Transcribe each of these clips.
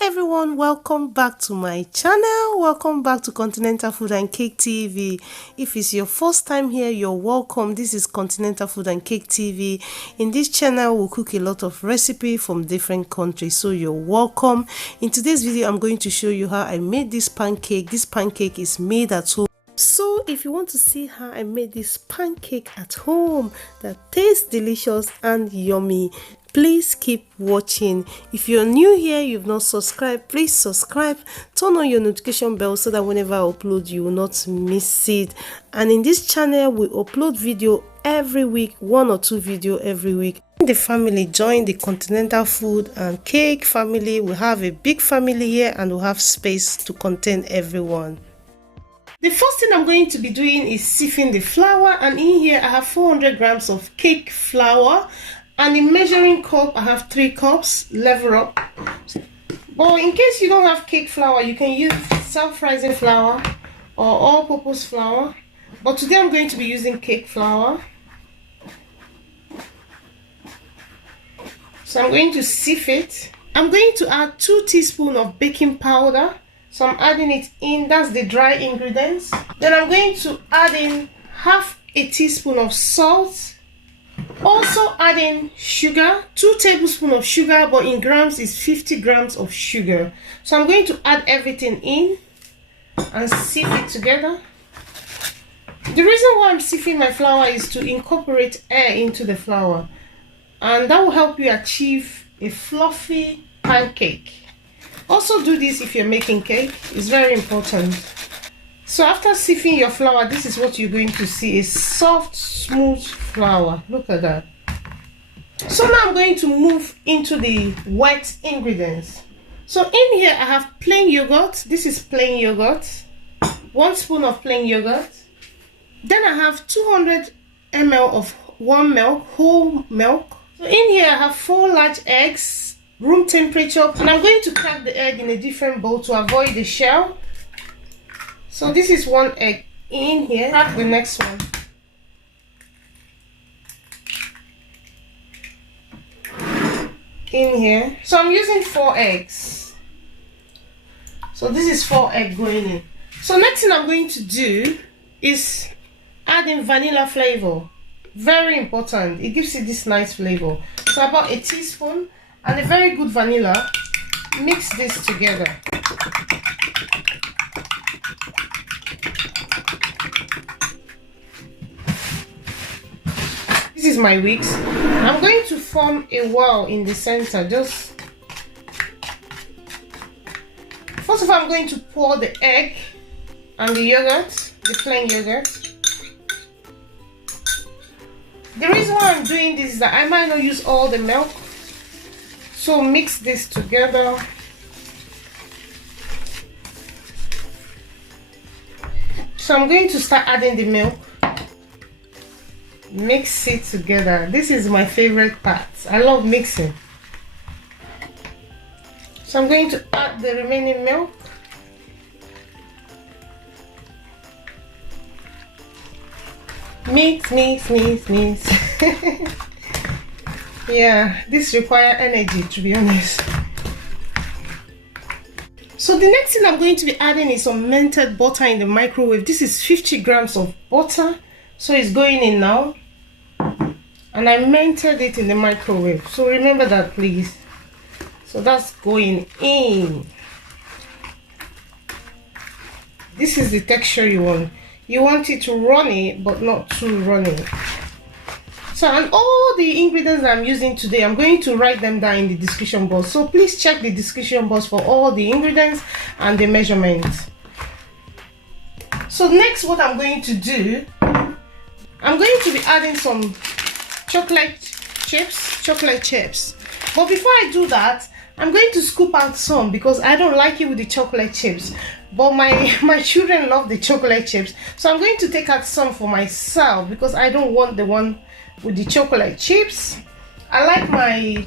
Everyone, welcome back to my channel. Welcome back to Continental Food and Cake TV. If it's your first time here, you're welcome. This is Continental Food and Cake TV. In this channel, we'll cook a lot of recipes from different countries, so you're welcome. In today's video, I'm going to show you how I made this pancake. This pancake is made at home. So if you want to see how I made this pancake at home that tastes delicious and yummy, please keep watching. If you're new here, you've not subscribed, please subscribe, turn on your notification bell so that whenever I upload, you will not miss it. And in this channel, we upload video every week, 1 or 2 videos every week. The family, join the Continental Food and Cake family. We have a big family here and we have space to contain everyone. The first thing I'm going to be doing is sifting the flour, and in here I have 400 grams of cake flour, and in measuring cup I have 3 cups. Level up. But in case you don't have cake flour, you can use self-rising flour or all-purpose flour, but today I'm going to be using cake flour. So I'm going to sift it. I'm going to add 2 teaspoons of baking powder. So I'm adding it in, that's the dry ingredients. Then I'm going to add in half a teaspoon of salt. Also adding sugar, 2 tablespoons of sugar, but in grams is 50 grams of sugar. So I'm going to add everything in and sift it together. The reason why I'm sifting my flour is to incorporate air into the flour, and that will help you achieve a fluffy pancake. Also do this if you're making cake, it's very important. So after sifting your flour, this is what you're going to see, a soft, smooth flour. Look at that. So now I'm going to move into the wet ingredients. So in here I have plain yogurt. This is plain yogurt, 1 spoon of plain yogurt. Then I have 200 ml of warm milk, whole milk. So in here I have 4 large eggs, room temperature, and I'm going to crack the egg in a different bowl to avoid the shell. So this is 1 egg in here. Crack the next one. In here. So I'm using 4 eggs. So this is 4 eggs going in. So next thing I'm going to do is add in vanilla flavor. Very important. It gives it this nice flavor. So about a teaspoon. And a very good vanilla. Mix this together. This is my whisk. I'm going to form a well in the center. Just first of all, I'm going to pour the egg and the yogurt, the plain yogurt. The reason why I'm doing this is that I might not use all the milk. So mix this together. So I'm going to start adding the milk. Mix it together. This is my favorite part. I love mixing. So I'm going to add the remaining milk. Mix, mix, mix, mix. Yeah, this requires energy, to be honest. So the next thing I'm going to be adding is some melted butter in the microwave. This is 50 grams of butter. So it's going in now. And I melted it in the microwave. So remember that, please. So that's going in. This is the texture you want. You want it to runny, but not too runny. So, and all the ingredients that I'm using today, I'm going to write them down in the description box. So please check the description box for all the ingredients and the measurements. So next, what I'm going to do, I'm going to be adding some chocolate chips. But before I do that, I'm going to scoop out some because I don't like it with the chocolate chips. But my children love the chocolate chips. So I'm going to take out some for myself because I don't want the one with the chocolate chips. I like my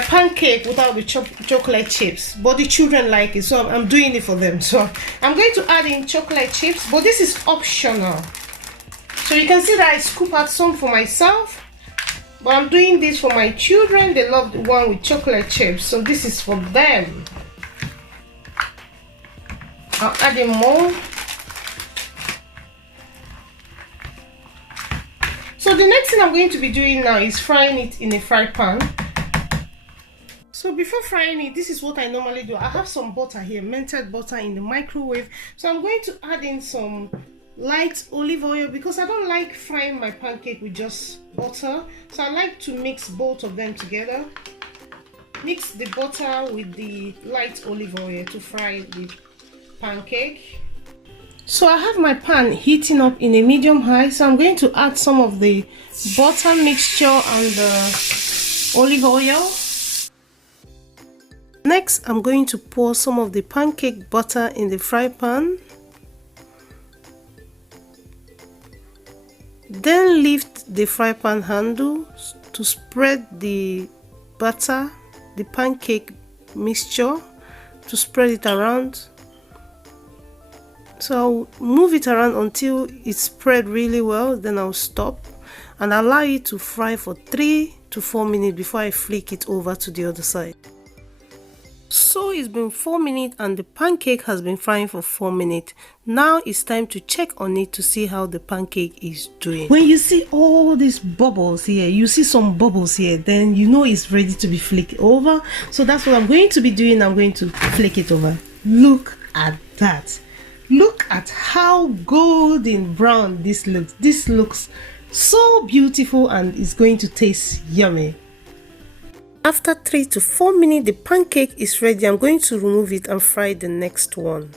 pancake without the chocolate chips, but the children like it, so I'm doing it for them. So I'm going to add in chocolate chips, but this is optional. So you can see that I scoop out some for myself, But I'm doing this for my children. They love the one with chocolate chips, so this is for them. I'll add in more. So the next thing I'm going to be doing now is frying it in a fry pan. So before frying it, this is what I normally do. I have some butter here, melted butter in the microwave. So I'm going to add in some light olive oil because I don't like frying my pancake with just butter. So I like to mix both of them together. Mix the butter with the light olive oil to fry the pancake. So I have my pan heating up in a medium high. So I'm going to add some of the butter mixture and the olive oil. Next, I'm going to pour some of the pancake butter in the fry pan. Then lift the fry pan handle to spread the butter, the pancake mixture, to spread it around. So I'll move it around until it's spread really well. Then I'll stop and allow it to fry for 3 to 4 minutes before I flick it over to the other side. So it's been 4 minutes and the pancake has been frying for 4 minutes. Now it's time to check on it to see how the pancake is doing. When you see all these bubbles here, you see some bubbles here, then you know it's ready to be flicked over. So that's what I'm going to be doing. I'm going to flick it over. Look at that. Look at how golden brown this looks. This looks so beautiful and it's going to taste yummy. After 3 to 4 minutes, the pancake is ready. I'm going to remove it and fry the next one.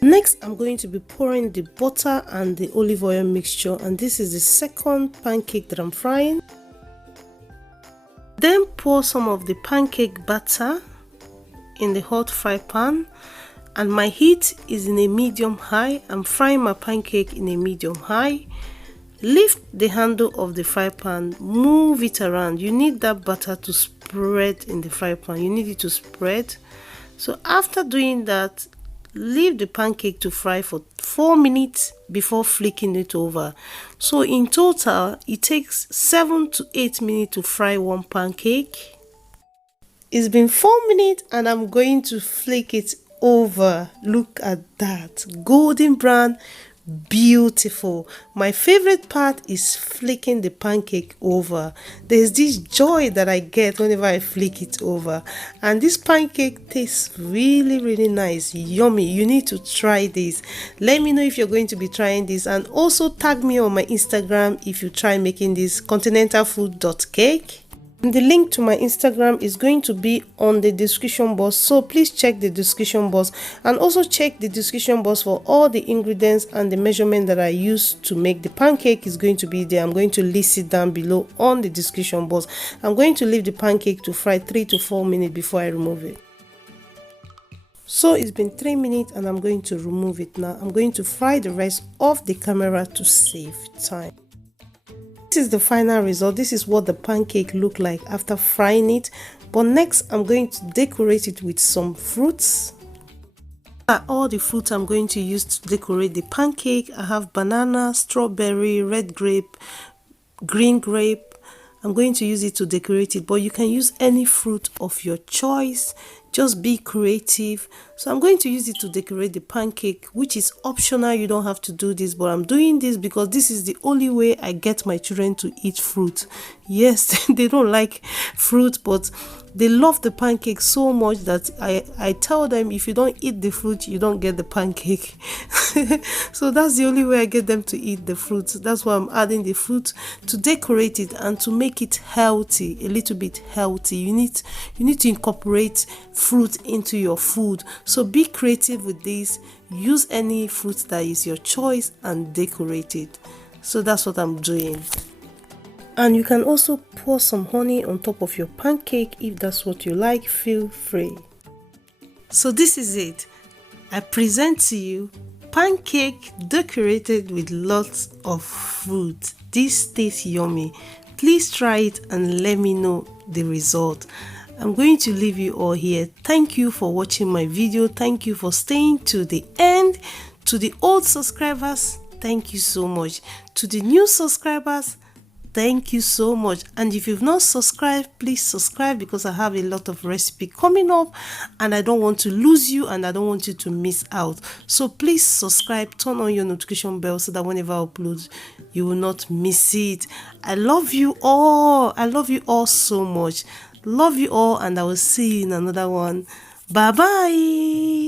Next, I'm going to be pouring the butter and the olive oil mixture, and this is the second pancake that I'm frying. Then pour some of the pancake batter in the hot fry pan, and my heat is in a medium high. I'm frying my pancake in a medium high. Lift the handle of the fry pan, move it around. You need that butter to spread in the fry pan. You need it to spread. So after doing that, leave the pancake to fry for 4 minutes before flicking it over. So in total, it takes 7 to 8 minutes to fry one pancake. It's been 4 minutes and I'm going to flick it over. Look at that, golden brown, beautiful. My favorite part is flicking the pancake over. There's this joy that I get whenever I flick it over, and this pancake tastes really nice, yummy. You need to try this. Let me know if you're going to be trying this, and also tag me on my Instagram if you try making this continentalfood.cake. The link to my Instagram is going to be on the description box, so please check the description box, and also check the description box for all the ingredients and the measurement that I used to make the pancake is going to be there. I'm going to list it down below on the description box. I'm going to leave the pancake to fry 3 to 4 minutes before I remove it. So it's been 3 minutes and I'm going to remove it now. I'm going to fry the rest of the camera to save time. This is the final result. This is what the pancake looked like after frying it. But next, I'm going to decorate it with some fruits. All the fruits I'm going to use to decorate the pancake. I have banana, strawberry, red grape, green grape. I'm going to use it to decorate it, but you can use any fruit of your choice. Just be creative. So I'm going to use it to decorate the pancake, which is optional. You don't have to do this, but I'm doing this because this is the only way I get my children to eat fruit. Yes, they don't like fruit, but they love the pancake so much that I tell them, if you don't eat the fruit, you don't get the pancake. So that's the only way I get them to eat the fruit. That's why I'm adding the fruit to decorate it and to make it healthy, a little bit healthy. You need to incorporate fruit into your food. So be creative with this. Use any fruit that is your choice and decorate it. So that's what I'm doing. And you can also pour some honey on top of your pancake if that's what you like. Feel free. So this is it. I present to you pancake decorated with lots of fruit. This tastes yummy. Please try it and let me know the result. I'm going to leave you all here. Thank you for watching my video. Thank you for staying to the end. To the old subscribers, thank you so much. To the new subscribers, Thank you so much. And if you've not subscribed, please subscribe, because I have a lot of recipe coming up and I don't want to lose you and I don't want you to miss out. So please subscribe, turn on your notification bell so that whenever I upload, you will not miss it. I love you all. I love you all so much. Love you all, and I will see you in another one. Bye bye.